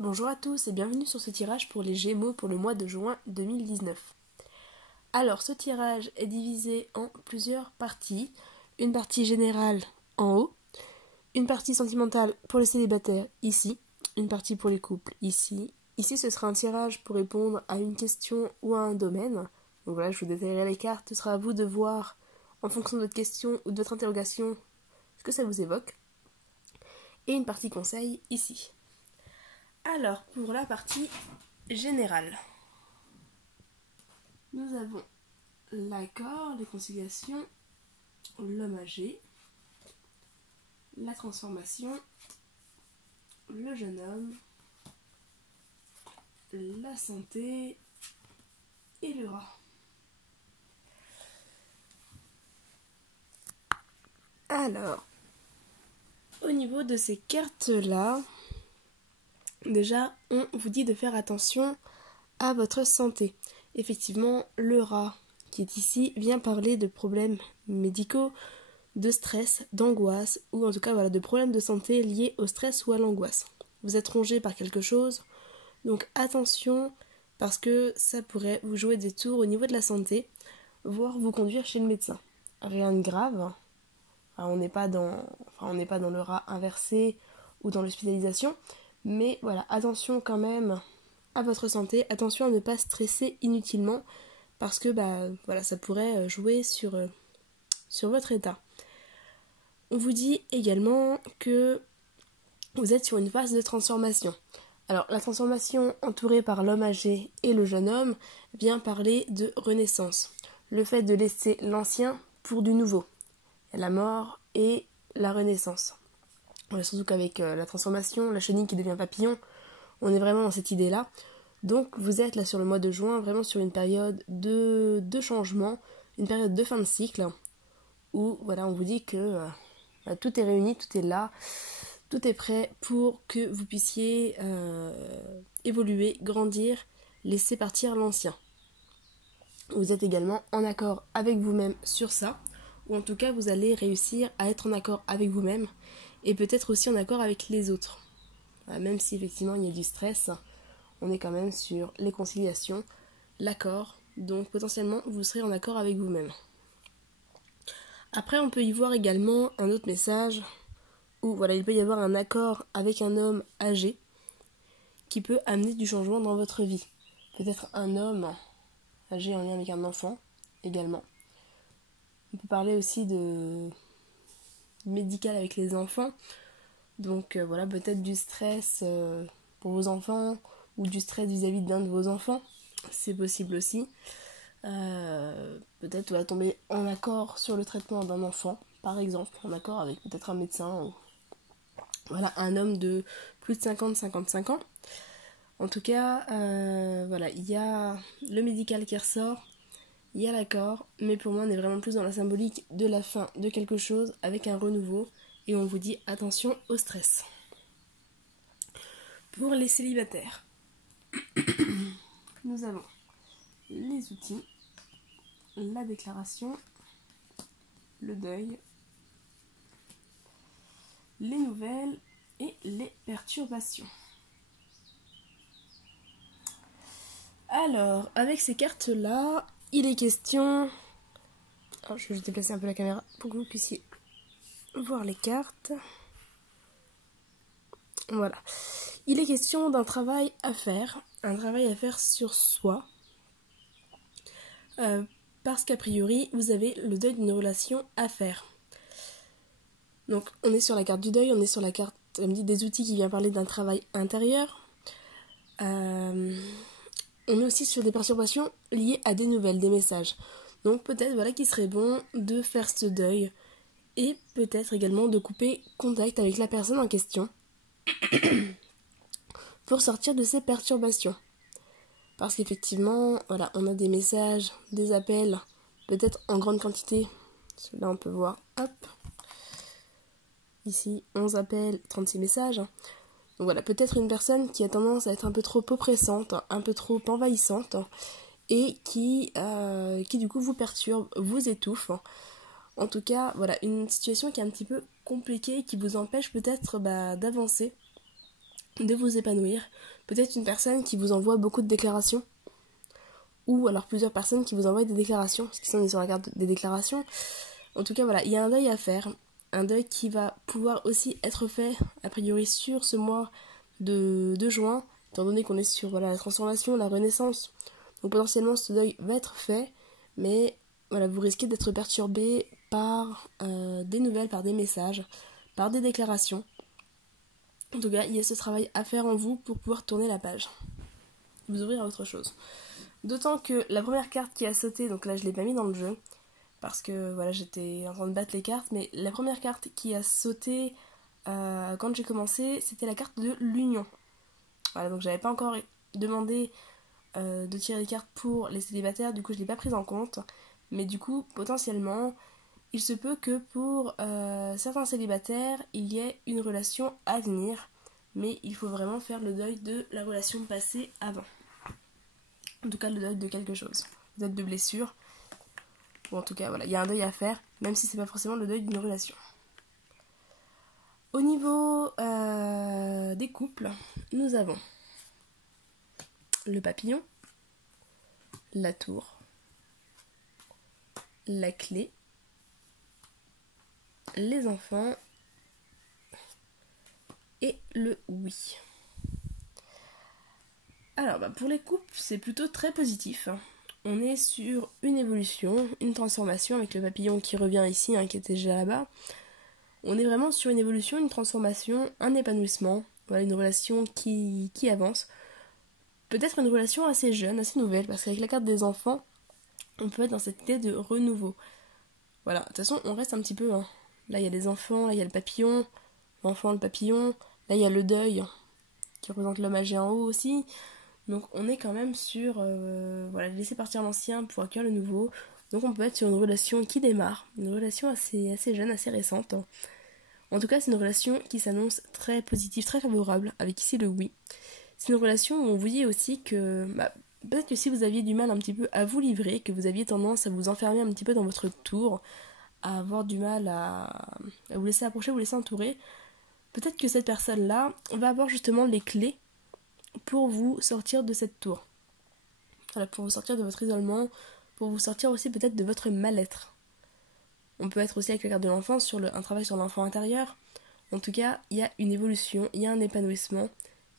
Bonjour à tous et bienvenue sur ce tirage pour les Gémeaux pour le mois de juin 2019. Alors, ce tirage est divisé en plusieurs parties. Une partie générale en haut, une partie sentimentale pour les célibataires ici, une partie pour les couples ici. Ici, ce sera un tirage pour répondre à une question ou à un domaine. Donc voilà, je vous détaillerai les cartes. Ce sera à vous de voir, en fonction de votre question ou de votre interrogation, ce que ça vous évoque. Et une partie conseil ici. Alors, pour la partie générale, nous avons l'accord, les conciliations, l'homme âgé, la transformation, le jeune homme, la santé et le rat. Alors, au niveau de ces cartes-là, déjà, on vous dit de faire attention à votre santé. Effectivement, le rat qui est ici vient parler de problèmes médicaux, de stress, d'angoisse, ou en tout cas de problèmes de santé liés au stress ou à l'angoisse. Vous êtes rongé par quelque chose, donc attention parce que ça pourrait vous jouer des tours au niveau de la santé, voire vous conduire chez le médecin. Rien de grave, on n'est pas dans le rat inversé ou dans l'hospitalisation, mais voilà, attention quand même à votre santé, attention à ne pas stresser inutilement parce que ça pourrait jouer sur votre état. On vous dit également que vous êtes sur une phase de transformation. Alors la transformation entourée par l'homme âgé et le jeune homme vient parler de renaissance. Le fait de laisser l'ancien pour du nouveau. La mort et la renaissance. Surtout qu'avec la transformation, la chenille qui devient papillon, on est vraiment dans cette idée-là. Donc vous êtes là sur le mois de juin, vraiment sur une période de changement, une période de fin de cycle, où on vous dit que tout est réuni, tout est là, tout est prêt pour que vous puissiez évoluer, grandir, laisser partir l'ancien. Vous êtes également en accord avec vous-même sur ça, ou en tout cas vous allez réussir à être en accord avec vous-même, et peut-être aussi en accord avec les autres. Même si effectivement il y a du stress, on est quand même sur les conciliations, l'accord, donc potentiellement vous serez en accord avec vous-même. Après on peut y voir également un autre message où il peut y avoir un accord avec un homme âgé qui peut amener du changement dans votre vie. Peut-être un homme âgé en lien avec un enfant également. On peut parler aussi de médical avec les enfants. Donc peut-être du stress pour vos enfants ou du stress vis-à-vis d'un de vos enfants. C'est possible aussi. Peut-être tomber en accord sur le traitement d'un enfant, par exemple, en accord avec peut-être un médecin ou un homme de plus de 50-55 ans. En tout cas, il y a le médical qui ressort, il y a l'accord, mais pour moi on est vraiment plus dans la symbolique de la fin de quelque chose avec un renouveau, et on vous dit attention au stress. Pour les célibataires, nous avons les outils, la déclaration, le deuil, les nouvelles et les perturbations. Alors, avec ces cartes-là, il est question... Alors, je vais juste déplacer un peu la caméra pour que vous puissiez voir les cartes. Voilà. Il est question d'un travail à faire, un travail à faire sur soi. Parce qu'a priori, vous avez le deuil d'une relation à faire. Donc, on est sur la carte du deuil, on est sur la carte, comme dit, des outils qui vient parler d'un travail intérieur. On est aussi sur des perturbations liées à des nouvelles, des messages. Donc peut-être qu'il serait bon de faire ce deuil et peut-être également de couper contact avec la personne en question pour sortir de ces perturbations. Parce qu'effectivement, on a des messages, des appels, peut-être en grande quantité. Là on peut voir, ici 11 appels, 36 messages. Donc peut-être une personne qui a tendance à être un peu trop oppressante, un peu trop envahissante, et qui du coup vous perturbe, vous étouffe. En tout cas, une situation qui est un petit peu compliquée, qui vous empêche peut-être d'avancer, de vous épanouir. Peut-être une personne qui vous envoie beaucoup de déclarations, ou alors plusieurs personnes qui vous envoient des déclarations, parce qu'ils sont sur la carte des déclarations. En tout cas, voilà, il y a un deuil à faire, un deuil qui va pouvoir aussi être fait, a priori, sur ce mois de juin, étant donné qu'on est sur la transformation, la renaissance. Donc potentiellement, ce deuil va être fait, mais voilà, vous risquez d'être perturbé par des nouvelles, par des messages, par des déclarations. En tout cas, il y a ce travail à faire en vous pour pouvoir tourner la page, vous ouvrir à autre chose. D'autant que la première carte qui a sauté, donc là je l'ai pas mis dans le jeu, parce que voilà, j'étais en train de battre les cartes, mais la première carte qui a sauté quand j'ai commencé, c'était la carte de l'union. Voilà, donc j'avais pas encore demandé de tirer les cartes pour les célibataires, du coup je l'ai pas prise en compte, mais du coup potentiellement il se peut que pour certains célibataires il y ait une relation à venir, mais il faut vraiment faire le deuil de la relation passée avant. En tout cas le deuil de quelque chose, peut-être de blessure, ou en tout cas voilà, il y a un deuil à faire, même si c'est pas forcément le deuil d'une relation. Au niveau des couples, nous avons le papillon, la tour, la clé, les enfants et le oui. Alors pour les couples, c'est plutôt très positif. On est sur une évolution, une transformation avec le papillon qui revient ici, qui était déjà là-bas. On est vraiment sur une évolution, une transformation, un épanouissement, voilà, une relation qui avance. Peut-être une relation assez jeune, assez nouvelle, parce qu'avec la carte des enfants, on peut être dans cette idée de renouveau. Voilà, de toute façon, on reste un petit peu. Là, il y a les enfants, là, il y a le papillon, l'enfant, le papillon. Là, il y a le deuil, qui représente l'homme âgé en haut aussi. Donc, on est quand même sur, laisser partir l'ancien pour accueillir le nouveau. Donc, on peut être sur une relation qui démarre, une relation assez jeune, assez récente. En tout cas, c'est une relation qui s'annonce très positive, très favorable, avec ici le oui. C'est une relation où on vous dit aussi que peut-être que si vous aviez du mal un petit peu à vous livrer, que vous aviez tendance à vous enfermer un petit peu dans votre tour, à avoir du mal à vous laisser approcher, vous laisser entourer, peut-être que cette personne-là va avoir justement les clés pour vous sortir de cette tour. Voilà, pour vous sortir de votre isolement, pour vous sortir aussi peut-être de votre mal-être. On peut être aussi avec la carte de l'enfant sur un travail sur l'enfant intérieur. En tout cas, il y a une évolution, il y a un épanouissement,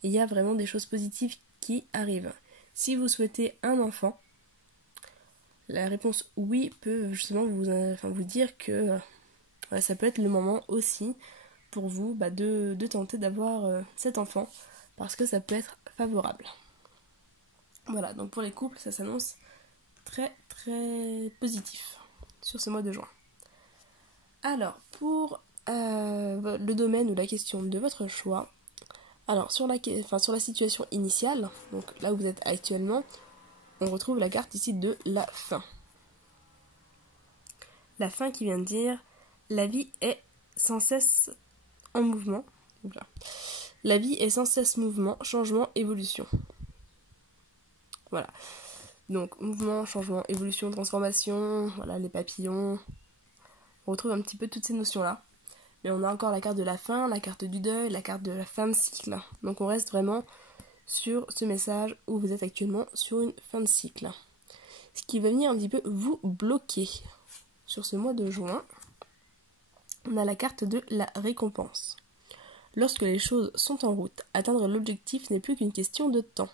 et il y a vraiment des choses positives qui arrivent. Si vous souhaitez un enfant, la réponse oui peut justement vous dire que ça peut être le moment aussi pour vous de tenter d'avoir cet enfant, parce que ça peut être favorable. Voilà, donc pour les couples, ça s'annonce très très positif sur ce mois de juin. Alors, pour le domaine ou la question de votre choix, alors sur la situation initiale, donc là où vous êtes actuellement, on retrouve la carte ici de la fin. La fin qui vient de dire la vie est sans cesse en mouvement. Voilà. La vie est sans cesse mouvement, changement, évolution. Voilà. Donc mouvement, changement, évolution, transformation, voilà, les papillons. On retrouve un petit peu toutes ces notions-là. Mais on a encore la carte de la fin, la carte du deuil, la carte de la fin de cycle. Donc on reste vraiment sur ce message où vous êtes actuellement sur une fin de cycle. Ce qui va venir un petit peu vous bloquer. Sur ce mois de juin, on a la carte de la récompense. Lorsque les choses sont en route, atteindre l'objectif n'est plus qu'une question de temps.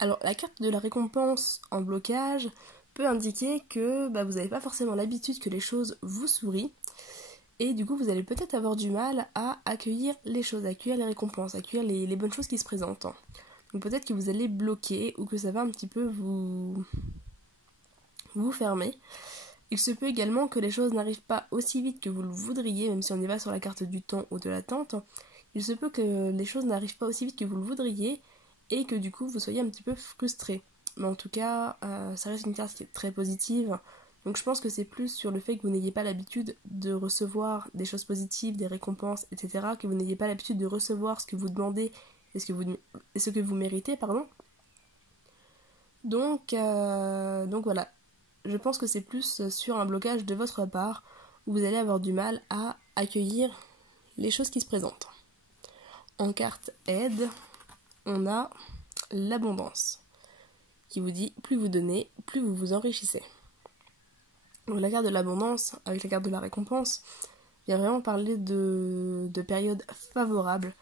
Alors la carte de la récompense en blocage peut indiquer que vous n'avez pas forcément l'habitude que les choses vous sourient. Et du coup, vous allez peut-être avoir du mal à accueillir les choses, à accueillir les récompenses, à accueillir les bonnes choses qui se présentent. Donc peut-être que vous allez bloquer ou que ça va un petit peu vous fermer. Il se peut également que les choses n'arrivent pas aussi vite que vous le voudriez, même si on y va sur la carte du temps ou de l'attente. Il se peut que les choses n'arrivent pas aussi vite que vous le voudriez et que du coup vous soyez un petit peu frustré. Mais en tout cas, ça reste une carte qui est très positive. Donc je pense que c'est plus sur le fait que vous n'ayez pas l'habitude de recevoir des choses positives, des récompenses, etc. Que vous n'ayez pas l'habitude de recevoir ce que vous demandez et ce que vous méritez, pardon. Donc voilà. Je pense que c'est plus sur un blocage de votre part où vous allez avoir du mal à accueillir les choses qui se présentent. en carte aide, on a l'abondance, qui vous dit plus vous donnez, plus vous vous enrichissez. Donc la carte de l'abondance, avec la carte de la récompense, vient vraiment parler de périodes favorables,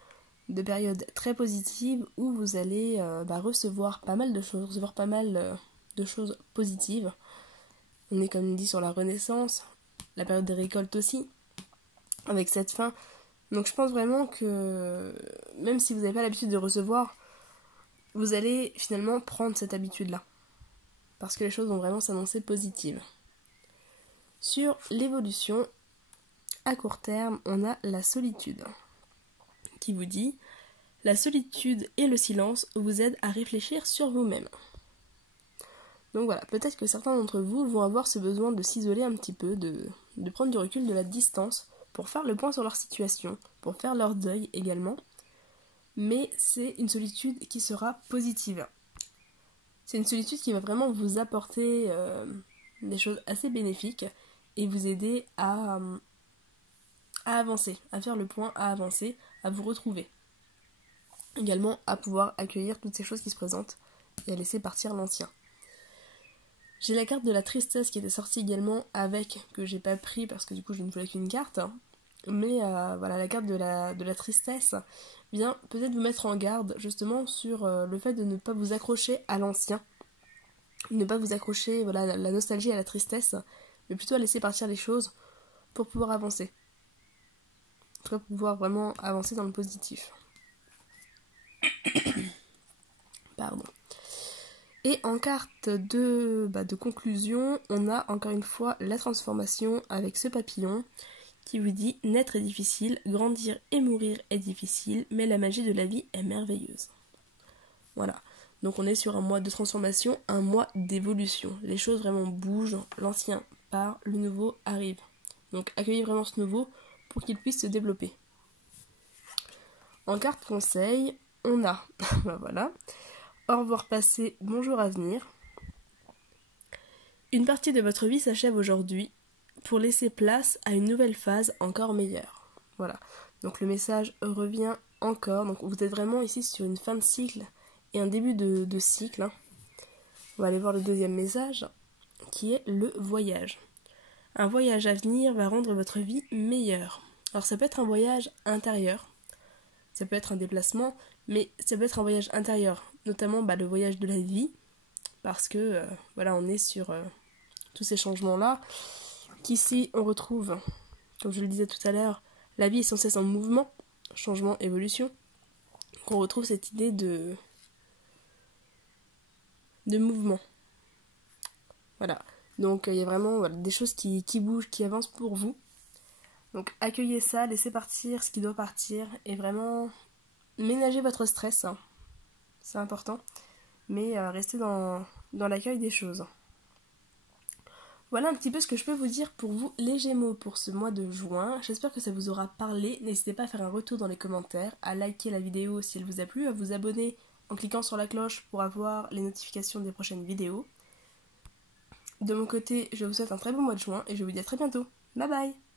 de périodes très positives où vous allez recevoir pas mal de choses, recevoir pas mal de choses positives. On est comme dit sur la renaissance, la période des récoltes aussi, avec cette fin. Donc je pense vraiment que même si vous n'avez pas l'habitude de recevoir, vous allez finalement prendre cette habitude-là. Parce que les choses vont vraiment s'annoncer positives. Sur l'évolution, à court terme, on a la solitude, qui vous dit « La solitude et le silence vous aident à réfléchir sur vous-même ». Donc voilà, peut-être que certains d'entre vous vont avoir ce besoin de s'isoler un petit peu, de prendre du recul, de la distance, pour faire le point sur leur situation, pour faire leur deuil également. Mais c'est une solitude qui sera positive. C'est une solitude qui va vraiment vous apporter des choses assez bénéfiques et vous aider à avancer, à faire le point, à avancer, à vous retrouver. Également à pouvoir accueillir toutes ces choses qui se présentent et à laisser partir l'ancien. J'ai la carte de la tristesse qui était sortie également avec, que j'ai pas pris parce que du coup je ne voulais qu'une carte. Mais voilà, la carte de la tristesse vient peut-être vous mettre en garde justement sur le fait de ne pas vous accrocher à l'ancien. Ne pas vous accrocher à la nostalgie, à la tristesse, mais plutôt à laisser partir les choses pour pouvoir avancer. En tout cas, pour pouvoir vraiment avancer dans le positif. Pardon. Et en carte de conclusion, on a encore une fois la transformation avec ce papillon qui vous dit « Naître est difficile, grandir et mourir est difficile, mais la magie de la vie est merveilleuse. » Voilà. Donc on est sur un mois de transformation, un mois d'évolution. Les choses vraiment bougent, l'ancien part, le nouveau arrive. Donc accueillez vraiment ce nouveau pour qu'il puisse se développer. En carte conseil, on a, voilà, au revoir passé, bonjour avenir. Une partie de votre vie s'achève aujourd'hui pour laisser place à une nouvelle phase encore meilleure. Voilà, donc le message revient encore, donc vous êtes vraiment ici sur une fin de cycle et un début de cycle. On va aller voir le deuxième message, qui est le voyage. Un voyage à venir va rendre votre vie meilleure. Alors ça peut être un voyage intérieur, ça peut être un déplacement, mais ça peut être un voyage intérieur, notamment le voyage de la vie, parce que on est sur tous ces changements-là, qu'ici on retrouve, comme je le disais tout à l'heure, la vie est sans cesse en mouvement, changement, évolution, qu'on retrouve cette idée de mouvement. Voilà, donc il y a vraiment des choses qui bougent, qui avancent pour vous. Donc accueillez ça, laissez partir ce qui doit partir, et vraiment ménagez votre stress, hein. C'est important, mais restez dans l'accueil des choses. Voilà un petit peu ce que je peux vous dire pour vous les Gémeaux pour ce mois de juin. J'espère que ça vous aura parlé. N'hésitez pas à faire un retour dans les commentaires, à liker la vidéo si elle vous a plu, à vous abonner en cliquant sur la cloche pour avoir les notifications des prochaines vidéos. De mon côté, je vous souhaite un très bon mois de juin et je vous dis à très bientôt. Bye bye!